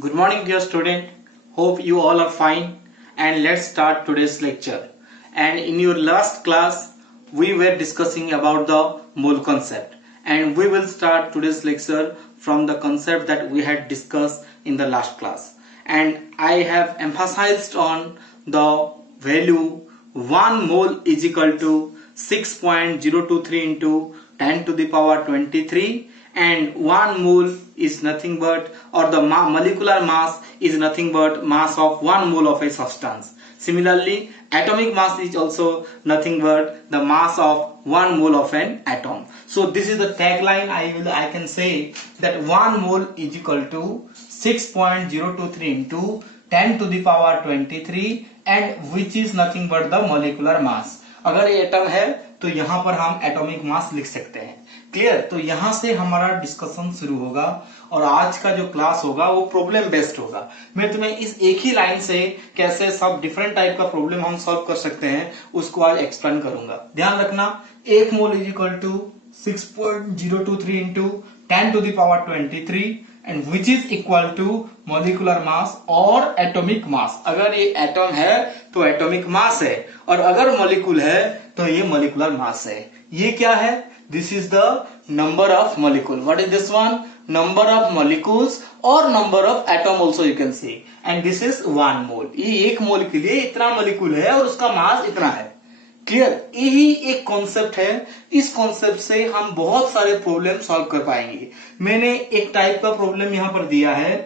Good morning, dear student. Hope you all are fine. And let's start today's lecture. And in your last class, we were discussing about the mole concept. And we will start today's lecture from the concept that we had discussed in the last class. And I have emphasized on the value 1 mole is equal to 6.023 into 10 to the power 23, and 1 mole is nothing but, or the molecular mass is nothing but mass of 1 mole of a substance. Similarly, atomic mass is also nothing but the mass of 1 mole of an atom. So this is the tagline. I can say that 1 mole is equal to 6.023 into 10 to the power 23, and which is nothing but the molecular mass. अगर ये atom है तो यहाँ पर हम atomic mass लिख सकते हैं. क्लियर? तो यहाँ से हमारा डिस्कशन शुरू होगा और आज का जो क्लास होगा वो प्रॉब्लम बेस्ड होगा. मैं तुम्हें इस एक ही लाइन से कैसे सब डिफरेंट टाइप का प्रॉब्लम हम सॉल्व कर सकते हैं उसको आज एक्सप्लेन करूंगा. ध्यान रखना, 1 mole is equal to 6.023 into 10 to the power 23 and which is equal to molecular mass और एटॉमिक मास. अगर ये एटम है तो एटॉमिक मास है, और अगर मॉलिक्यूल है तो ये मॉलिक्यूलर मास है. ये क्या है? This is the number of molecule. What is this one? Number of molecules और number of atom also you can see. And this is 1 mole. ये 1 मोल के लिए इतना मॉलिक्यूल है और उसका मास इतना है. क्लियर? यही एक कॉन्सेप्ट है. इस कॉन्सेप्ट से हम बहुत सारे प्रॉब्लम सॉल्व कर पाएंगे. मैंने एक टाइप का प्रॉब्लम यहां पर दिया है,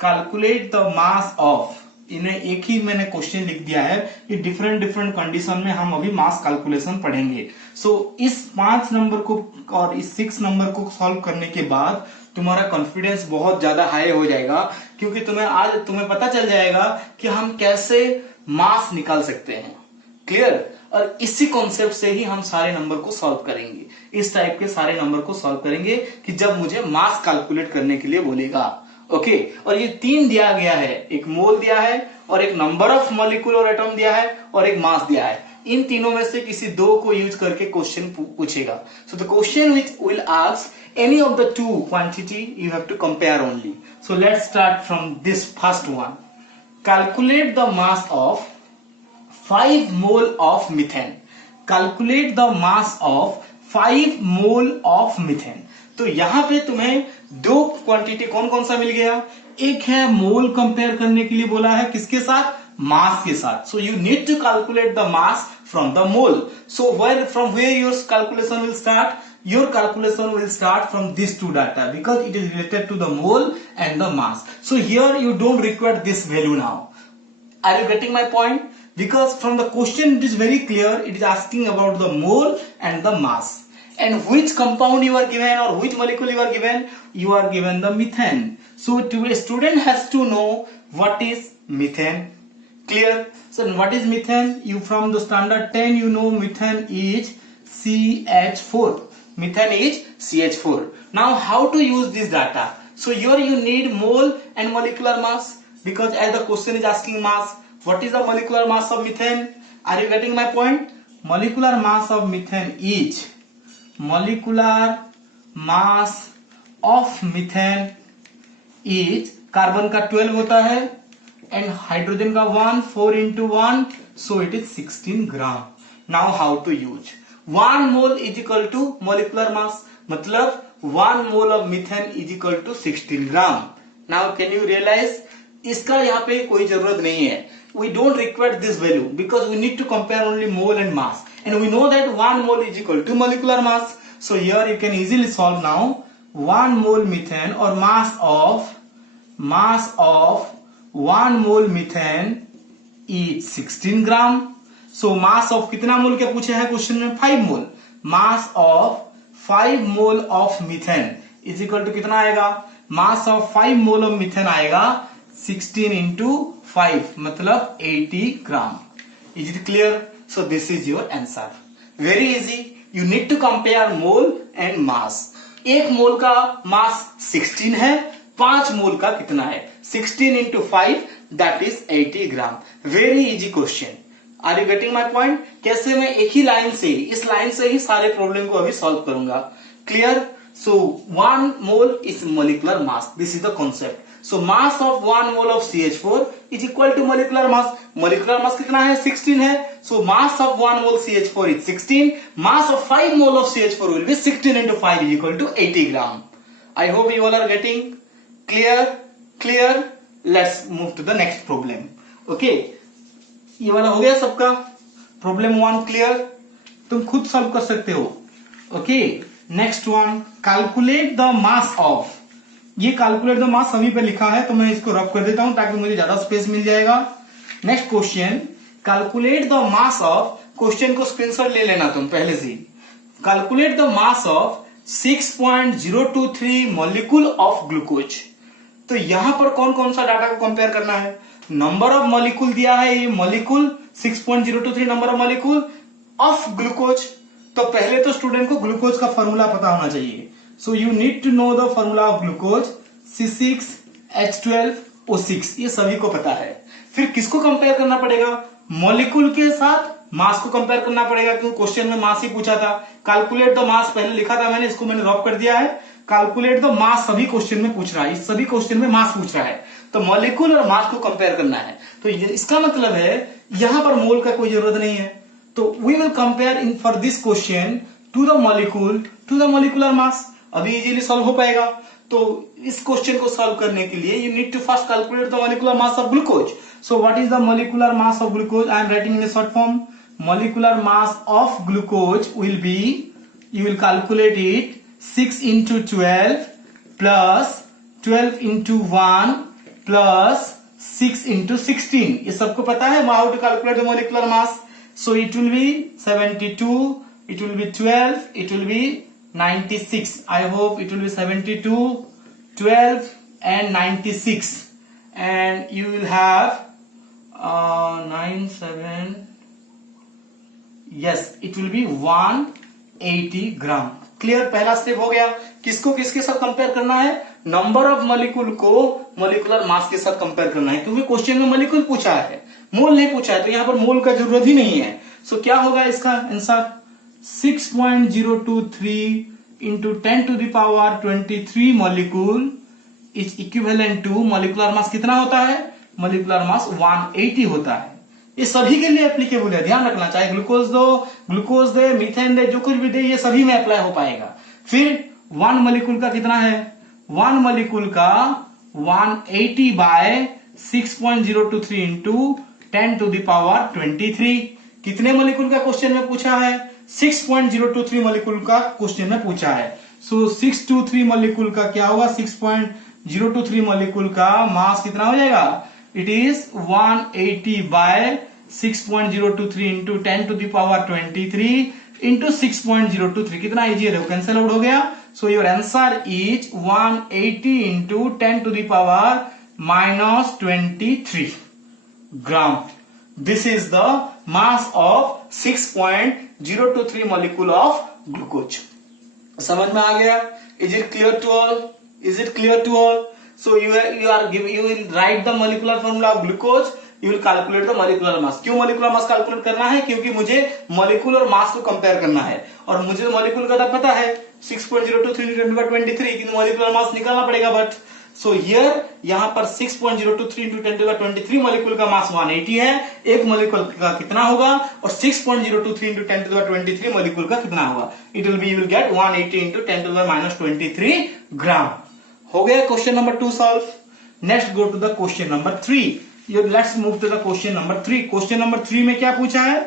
कैलकुलेट द मास ऑफ. इन्हें एक ही मैंने क्वेश्चन लिख दिया है. ये डिफरेंट डिफरेंट कंडीशन में हम अभी मास कैलकुलेशन पढ़ेंगे. सो इस 5 नंबर को और इस 6 नंबर को सॉल्व करने के बाद तुम्हारा कॉन्फिडेंस बहुत ज्यादा हाई हो जाएगा, क्योंकि तुम्हें पता चल जाएगा कि हम कैसे मास निकाल सकते हैं. क्लियर? और इसी कॉन्सेप्ट से ही हम सारे नंबर को सॉल्व करेंगे. इस टाइप के सारे नंबर को सॉल्व करेंगे कि जब मुझे मास कैलकुलेट करने के लिए बोलेगा. ओके? और ये 3 दिया गया है, एक मोल दिया है और एक नंबर ऑफ मॉलिक्यूल और एटम दिया है और एक मास दिया है. इन तीनों में से किसी 2 को यूज करके क्वेश्चन पूछेगा. So the question which will ask any of the 2 quantity you have to compare only. So let's start from this first one. Calculate the mass of 5 mole of methane. Calculate the mass of 5 mole of methane. तो यहां पे तुम्हें 2 quantity कौन कौन सा मिल गया? एक है मोल कंपेयर करने के लिए बोला है, किसके साथ? मास के साथ. So you need to calculate the mass from the mole. So from where your calculation will start? Your calculation will start from these 2 data because it is related to the mole and the mass. So here you don't require this value now. Are you getting my point? Because from the question it is very clear, it is asking about the mole and the mass. And which compound you are given or which molecule you are given? You are given the methane. So a student has to know what is methane. Clear? So what is methane? You from the standard 10 you know methane is CH4. Methane is CH4. Now how to use this data? So here you need mole and molecular mass, because as the question is asking mass. What is the molecular mass of methane? Are you getting my point? Molecular mass of methane is carbon का 12 होता है and hydrogen का 1, 4 into 1, so it is 16 gram. Now how to use? 1 mole is equal to molecular mass, मतलब 1 mole of methane is equal to 16 gram. Now can you realize? इसका यहाँ पे कोई जरूरत नहीं है. We don't require this value because we need to compare only mole and mass, and we know that 1 mole is equal to molecular mass. So here you can easily solve now. 1 mole methane or mass of 1 mole methane is 16 gram. So mass of कितना मोल के पूछे हैं question में? 5 मोल. Mass of 5 mole of methane is equal to कितना आएगा? Mass of 5 mole of methane आएगा 16 into 5, मतलब 80 ग्राम. Is it clear? So this is your answer. Very easy. You need to compare mole and mass. 1 मोल का मास 16 है, 5 मोल का कितना है? 16 into 5, that is 80 gram. Very easy question. Are you getting my point? कैसे मैं एक ही लाइन से, इस लाइन से ही सारे प्रॉब्लम को अभी सॉल्व करूंगा. Clear? So 1 mole is molecular mass. This is the concept. So mass of 1 mole of CH4 is equal to molecular mass. Molecular mass कितना है? 16 है. So mass of 1 mole CH4 is 16. Mass of 5 mole of CH4 will be 16 into 5 is equal to 80 gram. I hope you all are getting clear. Let's move to the next problem. Okay. ये वाला हो गया सबका. Problem 1 clear. तुम खुद solve कर सकते हो. Okay. Next one, calculate the mass of. ये कैलकुलेट द मास सभी पे लिखा है तो मैं इसको रब कर देता हूं ताकि मुझे ज्यादा स्पेस मिल जाएगा. Next question, calculate the mass of. Question को स्क्रीनशॉट ले लेना तुम पहले से. Calculate the mass of 6.023 molecule of glucose. तो यहां पर कौन कौन सा डाटा को कंपेयर करना है? नंबर ऑफ मॉलिक्यूल दिया है, ये molecule 6.023 number of molecule of glucose. तो पहले तो स्टूडेंट को ग्लूकोज का फॉर्मूला पता होना चाहिए. So you need to know the formula of glucose. C6H12O6 ये सभी को पता है. फिर किसको कंपेयर करना पड़ेगा? मॉलिक्यूल के साथ मास को कंपेयर करना पड़ेगा क्योंकि क्वेश्चन में मास ही पूछा था. कैलकुलेट द मास पहले लिखा था मैंने, इसको मैंने ड्रॉप कर दिया है. कैलकुलेट द मास सभी क्वेश्चन में पूछ रहा है, इस सभी क्वेश्चन में मास पूछ रहा है. तो मॉलिक्यूल और मास को कंपेयर करना है. तो इसका मतलब है यहां पर मोल का कोई जरूरत नहीं है. तो we will compare in for this question to the molecule to the molecular mass. अभी इजीली सॉल्व हो पाएगा. तो इस क्वेश्चन को सॉल्व करने के लिए you need to first calculate the molecular mass of glucose. So what is the molecular mass of glucose? I am writing in short form. Molecular mass of glucose will be, you will calculate it 6 into 12 plus 12 into 1 plus 6 into 16. ये सबको पता है how to calculate the molecular mass. So it will be 72, it will be 12, it will be 96. I hope it will be 72, 12 and 96. And you will have 9, 7. Yes, it will be 180 gram. Clear? पहला step हो गया. किसको किसके साथ compare करना है? Number of molecule को molecular mass के साथ कंपेयर करना है क्योंकि क्वेश्चन में मॉलिक्यूल पूछा है, मोल नहीं पूछा है. तो यहां पर मोल का जरूरत ही नहीं है. सो क्या होगा इसका answer? 6.023 into 10 to the power 23 molecule is equivalent to. Molecular mass कितना होता है? मॉलिकुलर मास 180 होता है. ये सभी के लिए एप्लीकेबल है, ध्यान रखना. चाहे ग्लूकोज दे, मीथेन दे, जो कुछ भी दे, ये सभी में अप्लाई हो पाएगा. फिर 1 मॉलिक्यूल का कितना है? 1 मॉलिक्यूल का 180 by 6.023 into 10 to the power 23. कितने मॉलिक्यूल का क्वेश्चन में पूछा है? 6.023 मॉलिक्यूल का क्वेश्चन में पूछा है. सो 623 मॉलिक्यूल का क्या होगा? 6.023 मॉलिक्यूल का मास कितना हो जाएगा? It is 180 by 6.023 into 10 to the power 23 into 6.023. कितना इजी है? कैंसिल आउट हो गया. So your answer is 180 into 10 to the power minus 23 gram. This is the mass of 6.023 molecule of glucose. समझ में आ गया? Is it clear to all? Is it clear to all? So you will write the molecular formula of glucose. You will calculate the molecular mass. क्यों molecular mass calculate करना है? क्योंकि मुझे molecule और mass को कंपेयर करना है और मुझे molecule का पता है 6.023 into 10 to the 23 कि molecular mass निकालना पड़ेगा. बट सो हियर यहाँ पर 6.023 into 10 to the 23 molecule का mass 180 है. एक molecule का कितना होगा? और 6.023 into 10 to the 23 molecule का कितना होगा? It will be, you will get 180 into 10 to the minus 23 gram. हो गया question number 2 solve. Next go to the question number 3. Let's move to the question number 3. Question number 3 में क्या पूछा है?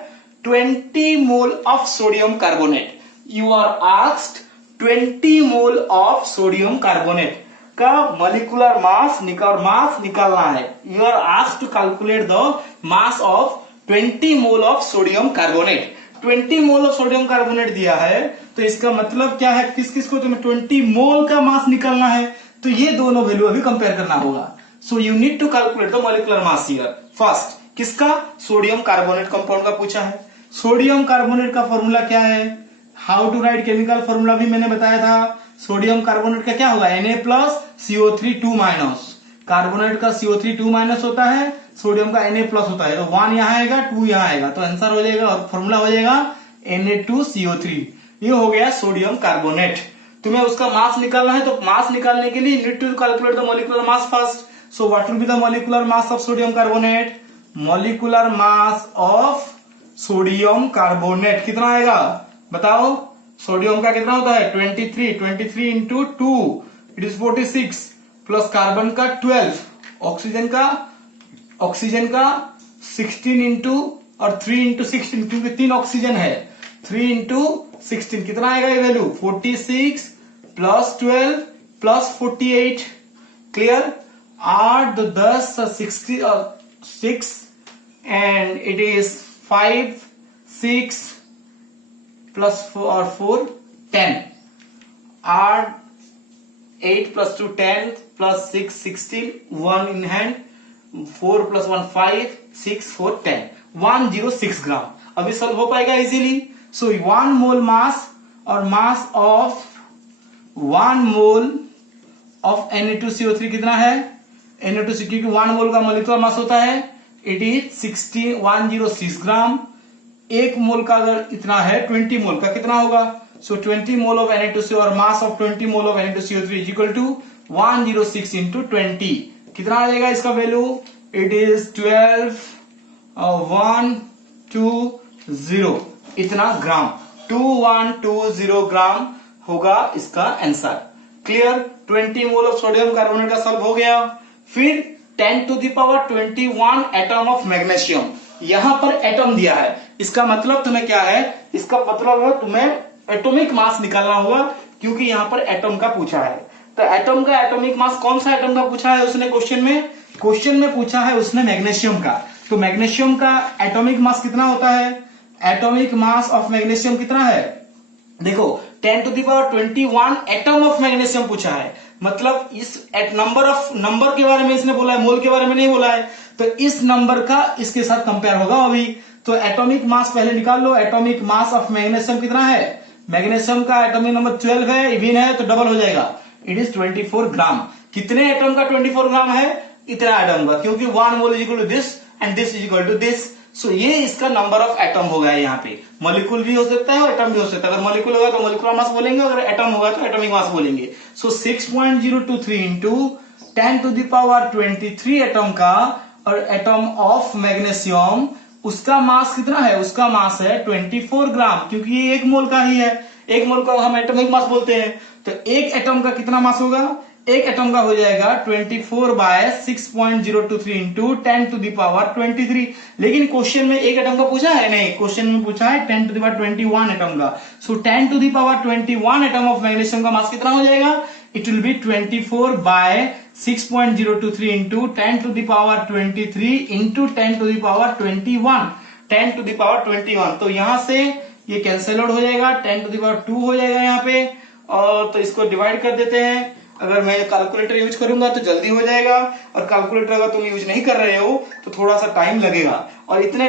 20 mole of sodium carbonate. You are asked 20 mole of sodium carbonate का molecular mass निकालना है. You are asked to calculate the mass of 20 mole of sodium carbonate. 20 mole of sodium carbonate दिया है तो इसका मतलब क्या है? किस किस को तुम्हें 20 मोल का मास निकालना है. तो ये दोनों वैल्यू अभी कंपेयर करना होगा. So you need to calculate the molecular mass here. First किसका? सोडियम कार्बोनेट कंपाउंड का पूछा है. सोडियम कार्बोनेट का फॉर्मूला क्या है? How to write chemical formula भी मैंने बताया था. सोडियम कार्बोनेट का क्या होगा? Na plus CO3 2 minus. Carbonate का CO3 2 माइनस होता है, सोडियम का Na प्लस होता है. तो 1 यहाँ आएगा, 2 यहाँ आएगा, तो आंसर हो जाएगा और फॉर्मूला हो जाएगा Na2CO3. ये हो गया सोडियम कार्बोनेट. तुम्हें उसका मास निकालना है, तो मास निकालने के लिए need to calculate the molecular mass first. So what will be the molecular mass of sodium carbonate? Molecular mass of sodium carbonate कितना आएगा बताओ? सोडियम का कितना होता है 23 into 2 it is 46 plus carbon का 12, ऑक्सीजन का 16 इंटू और 3 इंटू 16 क्योंकि 3 ऑक्सीजन है, 3 इंटू 16 कितना आएगा ये value 46 plus 12 plus 48. Clear? 8 10 60 6 and it is 5 6 plus 4 or 4 10. 8 plus 2 10 plus 6 16 1 in hand 4 plus 1 5 6 4 10 106 ग्राम. अभी सॉल्व हो पाएगा इजीली. सो 1 मोल मास और mass of 1 mole of Na2CO3 कितना है? Na2CO क्योंकि 1 मोल का मॉलिक्यूलर मास होता है इट इज 106 ग्राम. एक मोल का अगर इतना है 20 मोल का कितना होगा? सो 20 मोल ऑफ Na2CO और mass of 20 mole of Na2CO3 is equal to 106 into 20. कितना आ जाएगा इसका वैल्यू? इट इज 12120 इतना ग्राम. 2120 ग्राम होगा इसका answer. Clear? 20 mole of sodium carbonate का सॉल्व हो गया. फिर 10 to the power 21 atom of magnesium. यहां पर एटम दिया है, इसका मतलब तुम्हें क्या है? इसका मतलब है तुम्हें एटॉमिक मास निकालना होगा क्योंकि यहां पर एटम का पूछा है. तो एटम का एटॉमिक मास कौन सा एटम का पूछा है उसने क्वेश्चन में पूछा है उसने मैग्नीशियम का. तो मैग्नीशियम का एटॉमिक मास कितना होता है? एटॉमिक मास ऑफ मैग्नीशियम कितना है? देखो 10 to the power 21 atom of magnesium पूछा है, मतलब इस नंबर के बारे में इसने बोला है, मोल के बारे में नहीं बोला है. तो इस नंबर का इसके साथ कंपेयर होगा अभी. तो एटॉमिक मास पहले निकाल लो. एटॉमिक मास ऑफ मैग्नीशियम कितना है? मैग्नीशियम का एटॉमिक नंबर 12 है, इवन है तो डबल हो जाएगा. इट इज 24 ग्राम. कितने एटम का 24 ग्राम है? इतना एटम का, क्योंकि 1 mole is equal to this and this is equal to this. So ये इसका नंबर ऑफ एटम हो गया. यहाँ पे मॉलिक्यूल भी हो सकता है और एटम भी हो सकता है. अगर मॉलिक्यूल होगा तो मॉलिक्यूलर मास बोलेंगे, अगर एटम होगा तो एटॉमिक मास बोलेंगे. So 6.023 into 10 to the power 23 atom का और एटम ऑफ मैग्नीशियम उसका मास कितना है? उसका मास है 24 ग्राम, क्योंकि ये 1 मोल का ही है. 1 मोल को हम एटॉमिक मास बोलते हैं. तो एक एटम का कितना मास होगा? एक एटम का हो जाएगा 24 by 6.023 into 10 to the power 23. लेकिन क्वेश्चन में एक एटम का पूछा है? नहीं, क्वेश्चन में पूछा है 10 टू द पावर 21 एटम का. So 10 to the power 21 atom of magnesium का मास कितना हो जाएगा? It will be 24 by 6.023 into 10 to the power 23 into 10 to the power 21. 10 to the power 21. तो यहां से ये कैंसल आउट हो जाएगा, 10 टू द पावर 2 हो जाएगा यहाँ पे. और तो इसको डिवाइड कर देते हैं. अगर मैं कैलकुलेटर यूज करूंगा तो जल्दी हो जाएगा, और कैलकुलेटर अगर तुम यूज नहीं कर रहे हो तो थोड़ा सा टाइम लगेगा. और इतना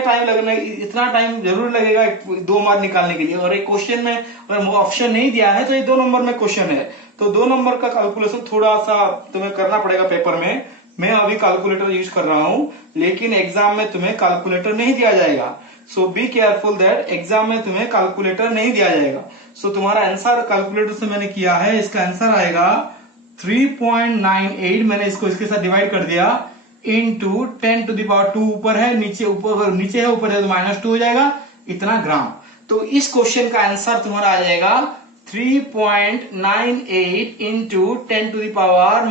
टाइम जरूर लगेगा 2 मार्क निकालने के लिए. और एक क्वेश्चन में अगर ऑप्शन नहीं दिया है तो ये 2 नंबर में क्वेश्चन है, तो 2 नंबर का कैलकुलेशन थोड़ा सा तुम्हें करना पड़ेगा पेपर में. मैं अभी कैलकुलेटर यूज कर रहा हूं, लेकिन एग्जाम में तुम्हें कैलकुलेटर नहीं दिया जाएगा. सो बी केयरफुल दैट एग्जाम में तुम्हें कैलकुलेटर नहीं दिया जाएगा. सो तुम्हारा आंसर कैलकुलेटर से मैंने किया है, इसका आंसर आएगा 3.98. मैंने इसको इसके साथ डिवाइड कर दिया इंटू 10 टू द पावर 2 ऊपर है, नीचे अगर नीचे है ऊपर है तो -2 हो जाएगा इतना ग्राम. तो इस क्वेश्चन का आंसर तुम्हारा आ जाएगा 3.98 इंटू 10 टू द पावर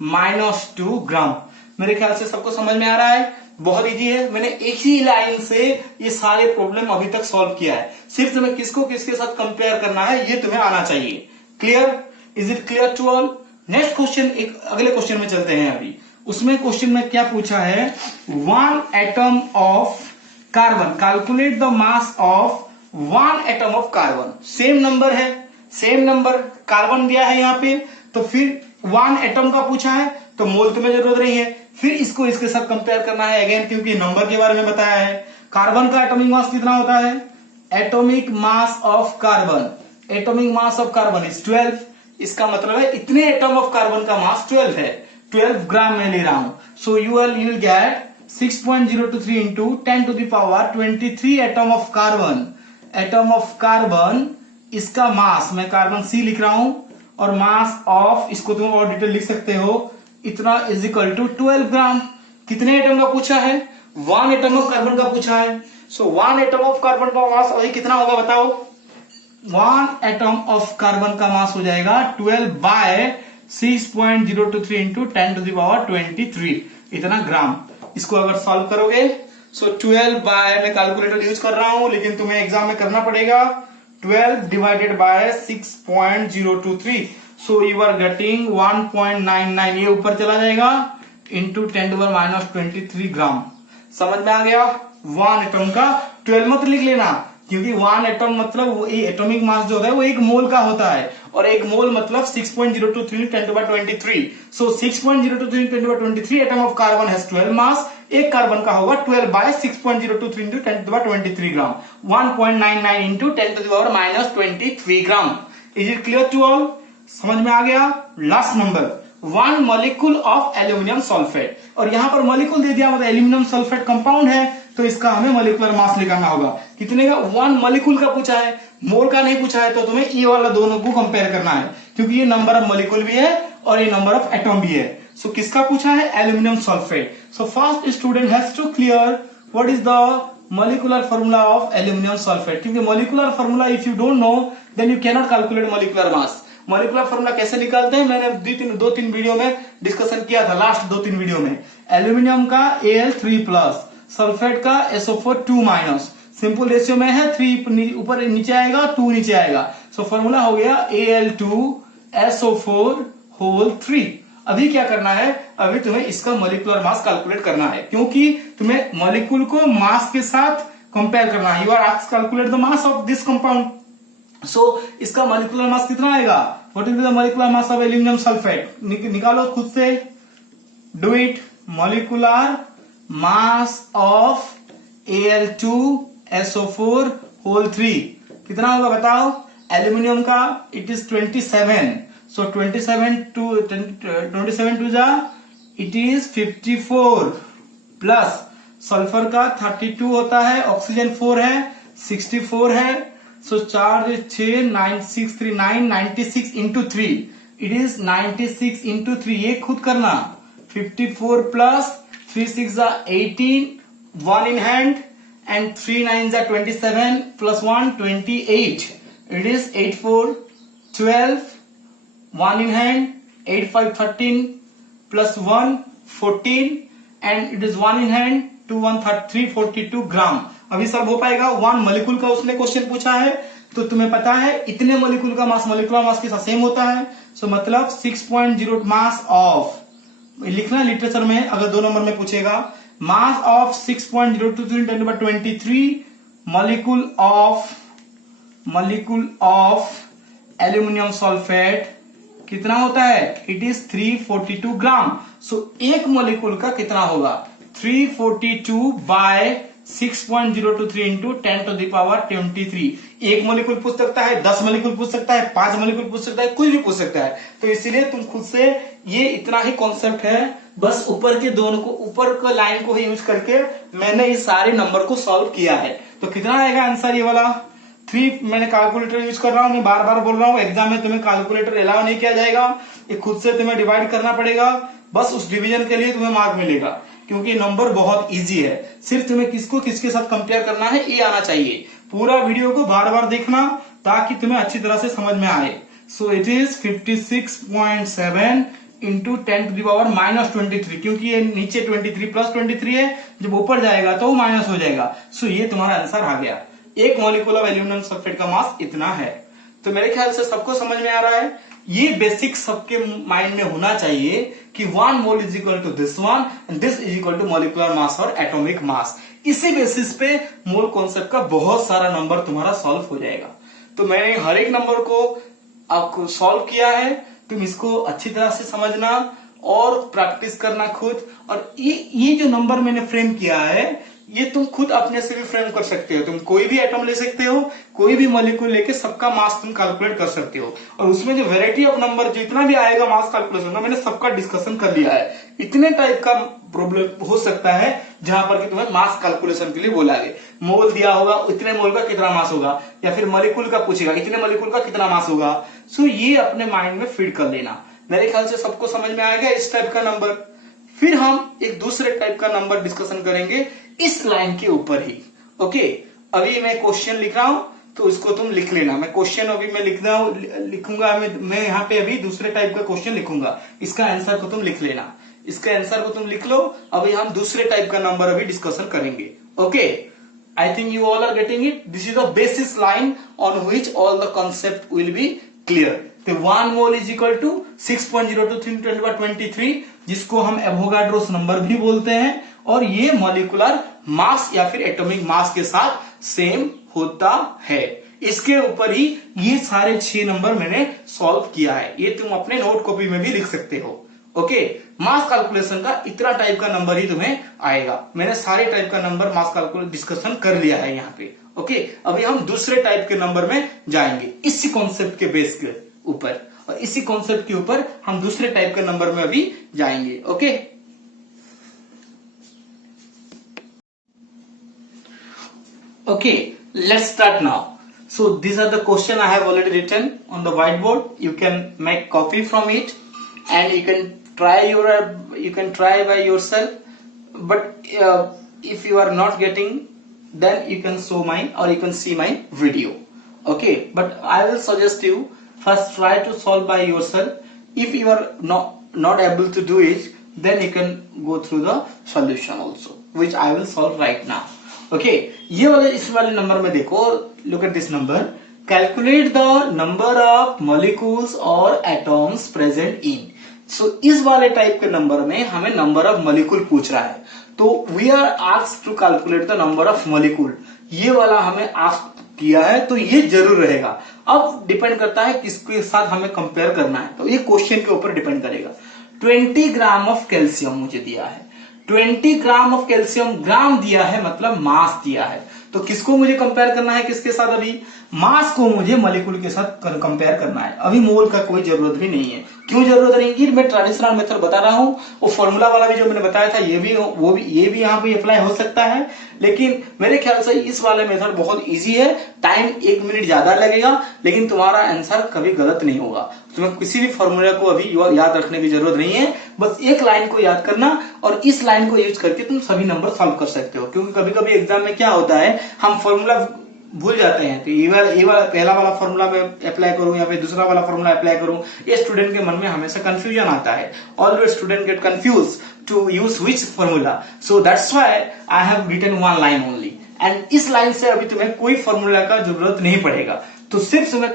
-2 ग्राम. मेरे ख्याल से सबको समझ में आ रहा है. बहुत इजी है. मैंने एक ही लाइन से ये सारे प्रॉब्लम अभी तक सॉल्व किया है. सिर्फ तुम्हें किसको किसके साथ कंपेयर करना है ये तुम्हें आना चाहिए. Clear? Is it clear to all? Next question, एक अगले क्वेश्चन में चलते हैं. अभी उसमें क्वेश्चन में क्या पूछा है? 1 atom of carbon, calculate the mass of 1 atom of carbon. Same number है, सेम नंबर कार्बन दिया है यहाँ पे, तो फिर 1 एटम का पूछा है तो मोल तुम्हें जरूरत नहीं है. फिर इसको इसके साथ कंपेयर करना है अगेन, क्योंकि नंबर के बारे में बताया है. कार्बन का एटॉमिक मास कितना होता है? Atomic mass of carbon, atomic mass of carbon is 12. इसका मतलब है इतने एटम ऑफ कार्बन का मास 12 है. 12 ग्राम में ले रहा हूं. So you will get 6.023 into 10 to the power 23 atom of carbon. Atom of carbon इसका मास, मैं कार्बन C लिख रहा हूं, और मास ऑफ, इसको तुम और डिटेल लिख सकते हो, इतना इज इक्वल टू 12 ग्राम। कितने एटम का पूछा है? 1 एटम ऑफ कार्बन का पूछा है। सो 1 एटम ऑफ कार्बन का मास अभी कितना होगा बताओ? 1 एटम ऑफ कार्बन का मास हो जाएगा 12 by 6.023 into 10 to the power 23, इतना ग्राम। इसको अगर सॉल्व करोगे, सो 12 बाय, मैं कैलकुलेटर यूज कर रहा हूं लेकिन तुम्हें एग्जाम में करना पड़ेगा, 12 divided by 6.023, so you are getting 1.99, ये ऊपर चला जाएगा, into 10 to power minus 23 gram. समझ में आ गया? 1 एटम का 12 मत लिख लेना, क्योंकि 1 एटम मतलब वो एटॉमिक मास जो होता है वो 1 मोल का होता है, और 1 मोल मतलब 6.023 10 to power 23। So 6.023 10 to power 23 atom of carbon has 12 mass. एक कार्बन का होगा 12 by 6.023 into 10 to power 23 gram, 1.99 into 10 to power minus 23 gram. Is it clear to all? समझ में आ गया? Last number, 1 molecule of aluminium sulphate, और यहां पर मॉलिक्यूल दे दिया, मतलब एल्यूमिनियम सल्फेट कंपाउंड है, तो इसका हमें मॉलिक्यूलर मास निकालना होगा। कितने का? 1 मॉलिक्यूल का पूछा है, मोल का नहीं पूछा है, तो तुम्हें ये वाला दोनों को कंपेयर करना है, क्योंकि ये नंबर ऑफ मॉलिक्यूल भी है और ये नंबर ऑफ एटम भी है। सो किसका पूछा है? Aluminium sulphate. So first student has to clear what is the molecular formula of aluminum sulfate, क्योंकि molecular formula if you don't know then you cannot calculate molecular mass। molecular formula कैसे निकालते हैं मैंने दो तीन वीडियो में discussion किया था, लास्ट 2-3 वीडियो में। एल्यूमिनियम का Al3+, सल्फेट का SO4 2-, सिंपल रेशियो में है, 3 ऊपर नीचे आएगा, 2 नीचे आएगा। सो फॉर्मूला हो गया Al2SO4 होल 3। अभी क्या करना है? अभी तुम्हें इसका मॉलिक्यूलर मास कैलकुलेट करना है, क्योंकि तुम्हें मॉलिक्यूल को मास के साथ कंपेयर करना है। You are asked calculate the mass of this compound. So इसका मॉलिक्यूलर मास कितना आएगा? What is the molecular mass of aluminium sulphate? निकालो खुद से, do it. Molecular mass of Al2SO4 whole 3 कितना होगा बताओ? एल्यूमिनियम का it is 27, so 27 to it is 54, plus sulphur का 32 होता है, ऑक्सीजन 4 है, 64 है, so 4 6 9 6 3 9 96 into 3, it is 96 into 3, ये खुद करना। 54 plus 3 6 18, 1 in hand, and 3 9 27 plus 1 28, it is 8 4 12, 1 in hand, 8 5 13 plus 1 14, and it is 1 in hand, 2 1 342 ग्राम। अभी सब हो पाएगा? 1 मॉलिक्यूल का उसने क्वेश्चन पूछा है, तो तुम्हें पता है इतने मॉलिक्यूल का मास मॉलिक्यूलर मास के साथ सेम होता है। सो मतलब 6.0 मास ऑफ, लिखना लिटरेचर में अगर 2 नंबर में पूछेगा, mass of 6.023 10 to power 23 molecule of aluminium sulphate कितना होता है? इट इज 342 ग्राम। सो एक मॉलिक्यूल का कितना होगा? 342 by 6.023 into 10 to the power 23। एक मॉलिक्यूल पूछ सकता है, 10 मॉलिक्यूल पूछ सकता है, 5 मॉलिक्यूल पूछ सकता है, कुछ भी पूछ सकता है। तो इसीलिए तुम खुद से, ये इतना ही कॉन्सेप्ट है, बस ऊपर के दोनों को, ऊपर का लाइन को ही यूज करके मैंने इस सारे नंबर को सॉल्व किया है। तो कितना आएगा आंसर? ये वाला 3, मैंने कैलकुलेटर यूज कर रहा हूं, मैं बार बार बोल रहा हूं, एग्जाम में तुम्हें कैलकुलेटर अलाउ नहीं किया जाएगा, ये खुद से तुम्हें डिवाइड करना पड़ेगा। बस उस डिवीजन के लिए तुम्हें मार्क मिलेगा, क्योंकि नंबर बहुत इजी है। सिर्फ तुम्हें किसको किसके साथ कंपेयर करना है ये आना चाहिए। पूरा वीडियो को बार बार देखना ताकि तुम्हें अच्छी तरह से समझ में आए। So it is 56.7 into 10 to the power minus 23, क्योंकि ये नीचे 23 प्लस 23 है, जब ऊपर जाएगा तो वो माइनस हो जाएगा। सो ये तुम्हारा आंसर आ गया। एक मॉलिक्यूल ऑफ एल्यूमिनियम सल्फेट का मास इतना है। तो मेरे ख्याल से सबको समझ में आ रहा है। ये बेसिक सबके माइंड में होना चाहिए कि 1 mole is equal to this one and this is equal to molecular mass और एटॉमिक मास। इसी बेसिस पे मोल कॉन्सेप्ट का बहुत सारा नंबर तुम्हारा सॉल्व हो जाएगा। तो मैंने हर एक नंबर को आपको सॉल्व किया है, तुम इसको अच्छी तरह से समझना और प्रैक्टिस करना खुद। और ये जो नंबर मैंने फ्रेम किया है, ये तुम खुद अपने से भी फ्रेम कर सकते हो। तुम कोई भी एटम ले सकते हो, कोई भी मॉलिक्यूल लेके सबका मास तुम कैलकुलेट कर सकते हो। और उसमें जो वैरायटी ऑफ नंबर जितना भी आएगा मास कैलकुलेशन का, मैंने सबका डिस्कशन कर लिया है। इतने टाइप का प्रॉब्लम हो सकता है जहां पर कि तुम्हें मास कैलकुलेशन के लिए बोला गया, मोल दिया होगा, इतने मोल का कितना मास होगा, या फिर मॉलिक्यूल का पूछेगा इतने मॉलिक्यूल का कितना मास होगा। सो ये अपने माइंड में फीड कर लेना। मेरे ख्याल से सबको समझ में आएगा इस टाइप का नंबर। फिर हम एक दूसरे टाइप का नंबर डिस्कशन करेंगे इस लाइन के ऊपर ही। ओके, अभी मैं क्वेश्चन लिख रहा हूं तो इसको तुम लिख लेना। मैं क्वेश्चन अभी मैं लिखूंगा, मैं यहाँ पे अभी दूसरे टाइप का क्वेश्चन लिखूंगा, इसका आंसर को तुम लिख लेना। इसका आंसर को तुम लिख लो। अभी हम दूसरे टाइप का नंबर अभी डिस्कशन करेंगे। Okay, I think you all are getting it. This is the basis line on which all the concept will be clear. तो 1 मोल इज इक्वल टू 6.023 जिसको हम एवोगाड्रोस नंबर भी बोलते हैं, और ये मॉलिक्यूलर मास या फिर एटॉमिक मास के साथ सेम होता है। इसके ऊपर ही ये सारे 6 नंबर मैंने सॉल्व किया है। ये तुम अपने नोट कॉपी में भी लिख सकते हो। ओके, मास कैलकुलेशन का इतना टाइप का नंबर ही तुम्हें आएगा। मैंने सारे टाइप का नंबर मास कैलकुलेशन डिस्कशन कर लिया है यहाँ पे। ओके, अभी हम दूसरे टाइप के नंबर में जाएंगे इसी कॉन्सेप्ट के बेस के ऊपर, और इसी कॉन्सेप्ट के ऊपर हम दूसरे टाइप के नंबर में अभी जाएंगे। Okay, okay, let's start now. So these are the question I have already written on the whiteboard. You can make copy from it and you can try by yourself. But if you are not getting, then you can show mine or you can see my video. Okay, but I will suggest you first try to solve by yourself. If you are not able to do it, then you can go through the solution also, which I will solve right now. Okay, ये वाले इस वाले number में देखो, look at this number, calculate the number of molecules और atoms present in. सो इस वाले type के नंबर में हमें नंबर ऑफ मॉलिक्यूल पूछ रहा है, तो we are asked to calculate the number of molecule. ये वाला हमें आस्क किया है तो ये जरूर रहेगा। अब डिपेंड करता है किसके साथ हमें कंपेयर करना है, तो ये क्वेश्चन के ऊपर डिपेंड करेगा। 20 ग्राम ऑफ कैल्शियम मुझे दिया है, 20 ग्राम ऑफ कैल्शियम, ग्राम दिया है मतलब मास दिया है। तो किसको मुझे कंपेयर करना है किसके साथ? अभी मास को मुझे मॉलिक्यूल के साथ कंपेयर करना है। अभी मोल का कोई जरूरत भी नहीं है। क्यों जरूरत नहीं है? मैं ट्रेडिशनल मेथड बता रहा हूं, वो फॉर्मूला वाला भी जो मैंने बताया था ये भी यहाँ पे अप्लाई हो सकता है, लेकिन मेरे ख्याल से इस वाले मेथड बहुत इजी है। टाइम 1 मिनट ज्यादा लगेगा, लेकिन तुम्हारा आंसर कभी गलत नहीं होगा। तुम्हें किसी भी फॉर्मूला को अभी याद रखने की जरूरत नहीं है, बस एक लाइन को याद करना और इस लाइन को यूज करके तुम सभी नंबर सॉल्व कर सकते हो। क्योंकि कभी कभी एग्जाम में क्या होता है, हम फॉर्मूला भूल जाते हैं, तो ये वाला पहला वाला फॉर्मूला में अप्लाई करूं या फिर दूसरा वाला फॉर्मूला अप्लाई करूं, ये स्टूडेंट के मन में हमेशा कंफ्यूजन आता है। Always student get confuse to use which formula, so that's why I have written 1 line only, and इस लाइन से अभी तुम्हें कोई फॉर्मूला का जरूरत नहीं पड़ेगा। तो सिर्फ तुम्हें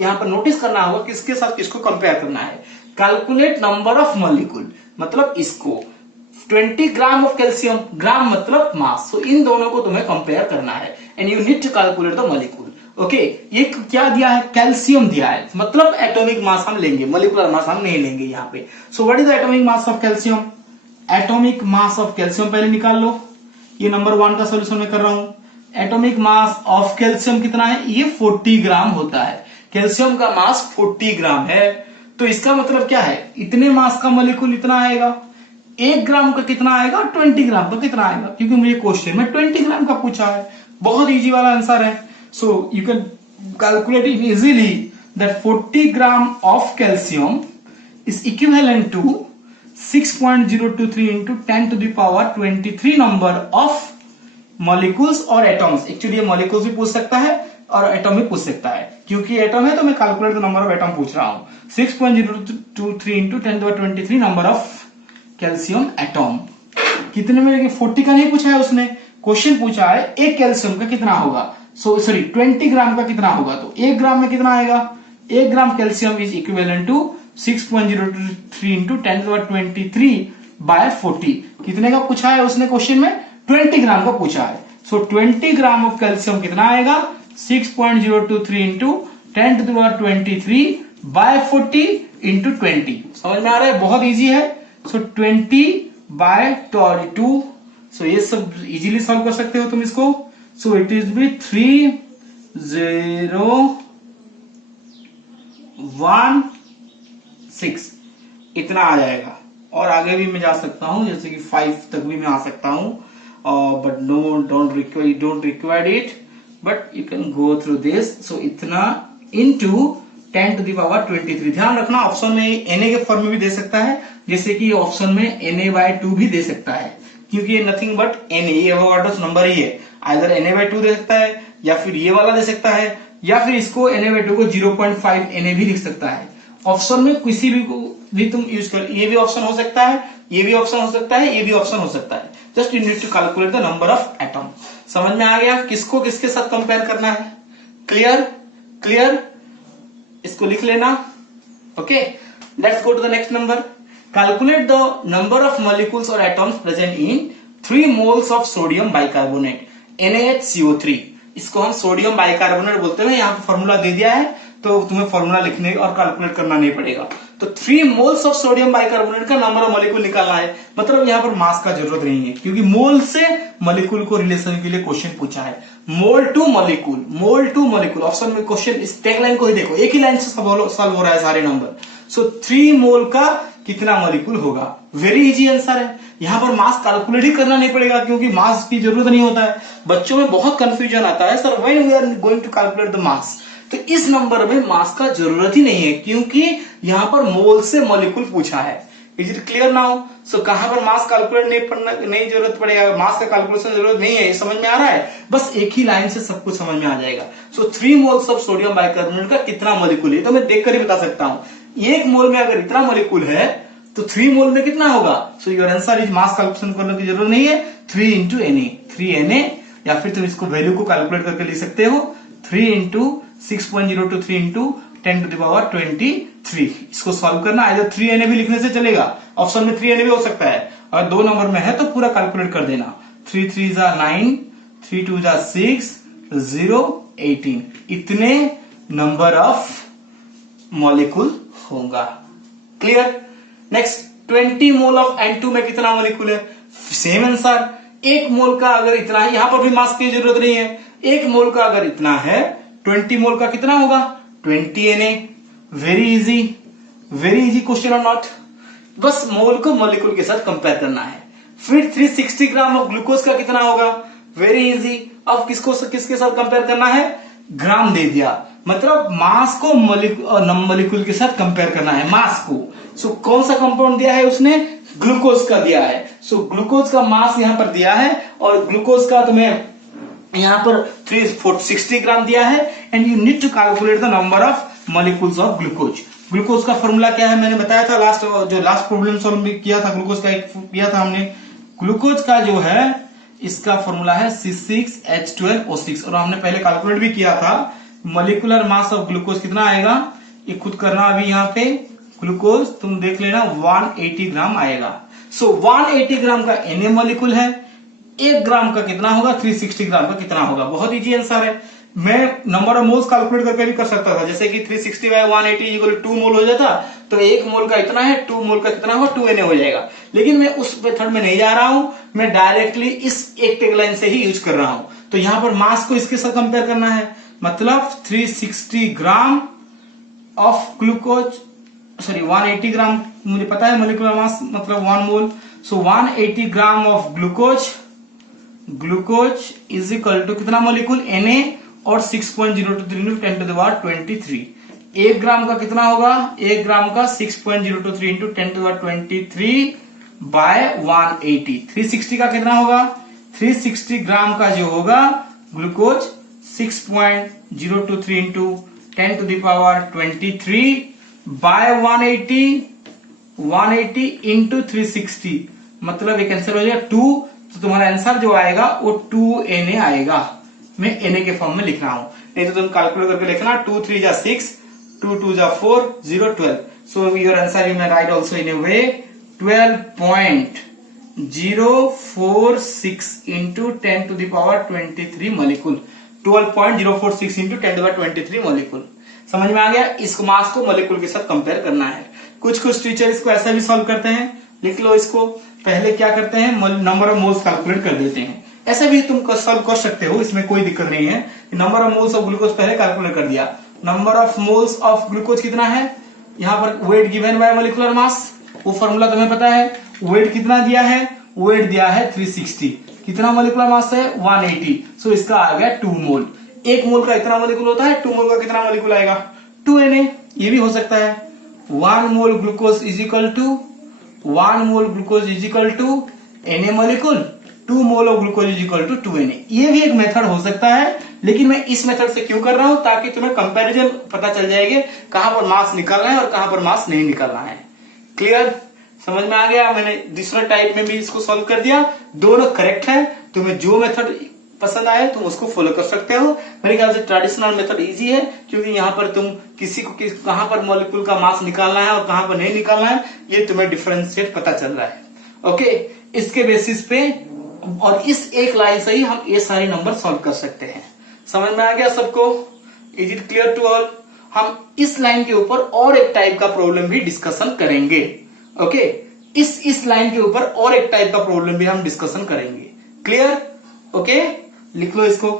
यहाँ पर नोटिस करना होगा किसके साथ किसको कंपेयर करना है। कैलकुलेट नंबर ऑफ मॉलिक्यूल मतलब इसको, 20 ग्राम ऑफ कैल्शियम, ग्राम मतलब मास, तो इन दोनों को तुम्हें कंपेयर करना है and you need to calculate the molecule. Okay, ये क्या दिया है? कैल्शियम दिया है, मतलब एटॉमिक मास हम लेंगे, मॉलिक्यूलर मास हम नहीं लेंगे यहाँ पे। सो what is the atomic mass of calcium? Atomic mass of calcium पहले निकाल लो। ये नंबर 1 का सोल्यूशन में कर रहा हूं। एटॉमिक मास ऑफ कैल्शियम कितना है? ये 40 ग्राम होता है। कैल्शियम का मास 40 ग्राम है, तो इसका मतलब क्या है? इतने मास का मॉलिक्यूल इतना आएगा। 1 ग्राम का कितना आएगा? 20 ग्राम का कितना आएगा? क्योंकि मुझे क्वेश्चन में 20 ग्राम का पूछा है। बहुत इजी वाला आंसर है। So you can calculate it easily that 40 gram of calcium is equivalent to 6.023 into 10 to the power 23 number of molecules और एटॉम्स। एक्चुअली ये मॉलिक्यूल्स भी पूछ सकता है और एटॉम भी पूछ सकता है, क्योंकि एटॉम है तो मैं calculate the number of atom पूछ रहा हूं। 6.023 into 10 to the 23 number of calcium atom. कितने में? लेकिन 40 का नहीं पूछा है उसने, क्वेश्चन पूछा है 1 कैल्शियम का कितना होगा। सो सॉरी 20 ग्राम का कितना होगा, तो 1 ग्राम में कितना आएगा? 1 gram calcium is equivalent to 6.023 into 10 to the 23 by 40। कितने का पूछा है उसने क्वेश्चन में? 20 ग्राम का पूछा है। सो 20 ग्राम ऑफ कैल्शियम कितना आएगा? 6.023 into 10 to the power 23 by 40 into 20। समझ में आ रहा है? बहुत इजी है। सो 20 by 2 सो ये सब इजीली सॉल्व कर सकते हो तुम इसको। सो इट इज बी 3 0 1 6 इतना आ जाएगा। और आगे भी मैं जा सकता हूं, जैसे कि 5 तक भी मैं आ सकता हूं, but no don't require it, but you can go through this. So इतना इनटू 10 टू द पावर 23। ध्यान रखना ऑप्शन में na के फॉर्म में भी दे सकता है, जैसे कि ऑप्शन में na/2 भी दे सकता है, क्योंकि ये नथिंग बट na, ये एवोगाड्रोस नंबर ही है। आइदर na/2 दे सकता है, या फिर ये वाला दे सकता है, या फिर इसको na/2 को 0.5 na भी लिख सकता है। ऑप्शन में किसी भी तुम यूज कर, ये भी ऑप्शन हो सकता है, ये भी ऑप्शन हो सकता है, ये भी ऑप्शन हो सकता है। Just you need to calculate the number of atom. समझ में आ गया किसको किसके साथ कंपेयर करना है? क्लियर, इसको लिख लेना। Okay, let's go to the next number. Calculate the number of molecules और atoms present in 3 moles of sodium bicarbonate NaHCO3। इसको हम सोडियम बाइकार्बोनेट बोलते हैं। यहाँ पे फॉर्मूला दे दिया है, तो तुम्हें फॉर्मूला लिखने और कैलकुलेट करना नहीं पड़ेगा। तो 3 मोल्स ऑफ सोडियम बाइकार्बोनेट का नंबर ऑफ मॉलिक्यूल निकालना है। मतलब यहाँ पर मास का जरूरत नहीं है, क्योंकि मोल से मॉलिक्यूल को रिलेशन के लिए क्वेश्चन पूछा है। मोल टू मॉलिक्यूल ऑप्शन में क्वेश्चन, इस टैग लाइन को ही देखो, एक ही लाइन से सॉल्व हो रहा है सारे नंबर। सो 3 मोल का कितना मॉलिक्यूल होगा? वेरी इजी आंसर है। यहाँ पर मास कैलकुलेट ही करना नहीं पड़ेगा, क्योंकि मास की जरूरत नहीं होता है। बच्चों में बहुत कंफ्यूजन आता है, sir when we are going to calculate the mass, तो इस नंबर में मास का जरूरत ही नहीं है, क्योंकि यहाँ पर मोल से मॉलिक्यूल पूछा है। Is it clear now? So कहां पर मास कैलकुलेट नहीं जरूरत पड़ेगा, मास का कैलकुलेशन जरूरत नहीं है। समझ में आ रहा है? बस एक ही लाइन से सब कुछ समझ में आ जाएगा। सो 3 मोल्स ऑफ सोडियम बाइकार्बोनेट का कितना मॉलिक्यूल है, तो मैं देखकर ही बता सकता हूं। एक मोल में अगर इतना मॉलिक्यूल है, तो 3 मोल में कितना होगा? सो your answer is, mass calculation करने की जरूरत नहीं है, 3 इंटू Na, 3 Na, या फिर तुम इसको वैल्यू को कैलकुलेट करके लिख सकते हो 3 into 6.02, 3 into 10 to the power 23। इसको सॉल्व करना, आइदर 3 Na भी लिखने से चलेगा, ऑप्शन में 3 Na भी हो सकता है, और 2 नंबर में है तो पूरा कैलकुलेट कर देना। 3 3 जा 9, 3 2 जा 6, 0 18 इतने नंबर ऑफ मॉलिक्यूल होगा। Clear? Next, 20 mole of N2 में कितना मॉलिक्यूल है? Same answer. 1 मोल का अगर इतना है, यहां पर भी मास की जरूरत नहीं है। 1 मोल का अगर इतना है, 20 मोल का कितना होगा? 20 Na। वेरी इजी क्वेश्चन और नॉट? बस मोल को मॉलिक्यूल के साथ कंपेयर करना है। फिर 360 ग्राम ऑफ ग्लूकोज का कितना होगा? Very easy. अब किसके साथ कंपेयर करना है? ग्राम दे दिया, मतलब मास को मॉलिक्यूल के साथ कंपेयर करना है, मास को। सो कौन सा कंपाउंड दिया है उसने? ग्लूकोज का दिया है। सो ग्लूकोज का मास यहां पर दिया है, और ग्लूकोज का तुम्हें यहां पर 360 ग्राम दिया है, and you need to calculate the number of molecules of glucose. Glucose का फॉर्मूला क्या है? मैंने बताया था लास्ट प्रॉब्लम सॉल्व किया था, ग्लूकोज का एक किया था हमने। ग्लूकोज का जो है, इसका फॉर्मूला है C6H12O6, और हमने पहले कैलकुलेट भी किया था। मॉलिक्यूलर मास ऑफ ग्लूकोज कितना आएगा, ये खुद करना अभी यहाँ पे। ग्लूकोज तुम देख लेना 180 ग्राम आएगा। सो 180 ग्राम का Na मॉलिक्यूल है। 1 ग्राम का कितना होगा? 360 ग्राम का कितना होगा? बहुत इजी आंसर है। मैं नंबर ऑफ मोल्स कैलकुलेट करके भी कर सकता था, जैसे कि 360 बाय 180 इक्वल 2 मोल हो जाता, तो 1 मोल का इतना है, 2 मोल का कितना होगा? 2 Na हो जाएगा। लेकिन मैं उस मेथड में नहीं जा रहा हूं, मैं डायरेक्टली इस एक टेगलाइन से ही यूज कर रहा हूं। तो यहां पर मास को इसके साथ कंपेयर करना है, मतलब 360 gram of glucose, sorry 180 gram, मुझे पता है मोलिकुलर मास मतलब 1 mole. So 180 gram of glucose is equal to कितना मॉलिक्यूल? Na, और 6.023 into 10 to the power 23। 1 gram का कितना होगा? 1 ग्राम का 6.023 into 10 to the power 23 by 180। 360 का कितना होगा? 360 ग्राम का जो होगा glucose 6.023 into 10 to the power 23 by 180 into 360, मतलब एक आंसर हो जाएगा 2। तो तुम्हारा आंसर जो आएगा वो 2 Na आएगा। मैं Na के फॉर्म में लिख रहा हूं, नहीं तो तुम कैलकुलेट करके लिखना 2 3 जा 6, 2 2 जा 4, 0 12। So your answer you can write also in a way 12.046 into 10 to the power 23 molecule. 12.046 into 10 to the power 23 molecule. समझ में आ गया? इस मास को मॉलिक्यूल के साथ कंपेयर करना है। कुछ टीचर इसको ऐसा भी सॉल्व करते हैं, लिख लो इसको। पहले क्या करते हैं, नंबर ऑफ मोल्स कैलकुलेट कर देते हैं। ऐसे भी तुम सॉल्व कर सकते हो, इसमें कोई दिक्कत नहीं है। Number of moles of glucose पहले कैलकुलेट कर दिया। Number of moles of glucose कितना है, यहाँ पर wait given by molecular mass, वो फॉर्मूला तुम्हें पता है। वेट कितना दिया है, वेट दिया है 360, कितना मोलिकुलर मास है 180, सो इसका आ गया 2 मोल। 1 मोल का इतना मोलिकुल होता है, 2 मोल का कितना मोलिकुल आएगा 2Na। ये भी हो सकता है 1 mole glucose is equal to 1 mole glucose is equal to Na molecule, 2 mole of glucose is equal to 2Na। ये भी एक मेथड हो सकता है, लेकिन मैं इस मेथड से क्यों कर रहा हूं, ताकि तुम्हें कंपैरिजन पता चल जाएगी कहां पर मास निकालना है और कहां पर मास नहीं निकालना है। क्लियर, समझ में आ गया। मैंने दूसरा टाइप में भी इसको सॉल्व कर दिया, दोनों करेक्ट है। तुम्हें जो मेथड पसंद आए तुम उसको फॉलो कर सकते हो। मेरे ख्याल से ट्रेडिशनल मेथड इजी है, क्योंकि यहाँ पर तुम किसी को कहां पर मॉलिक्यूल का मास निकालना है और कहां पर नहीं निकालना है, ये तुम्हें डिफरेंशिएट पता चल रहा है। ओके, इसके बेसिस पे और इस एक लाइन से ही हम ये सारे नंबर सॉल्व कर सकते हैं। समझ में आ गया सबको? Is it clear to all? हम इस लाइन के ऊपर और एक टाइप का प्रॉब्लम भी डिस्कशन करेंगे। ओके, इस लाइन के ऊपर और एक टाइप का प्रॉब्लम भी हम डिस्कशन करेंगे। क्लियर? ओके, लिख लो इसको।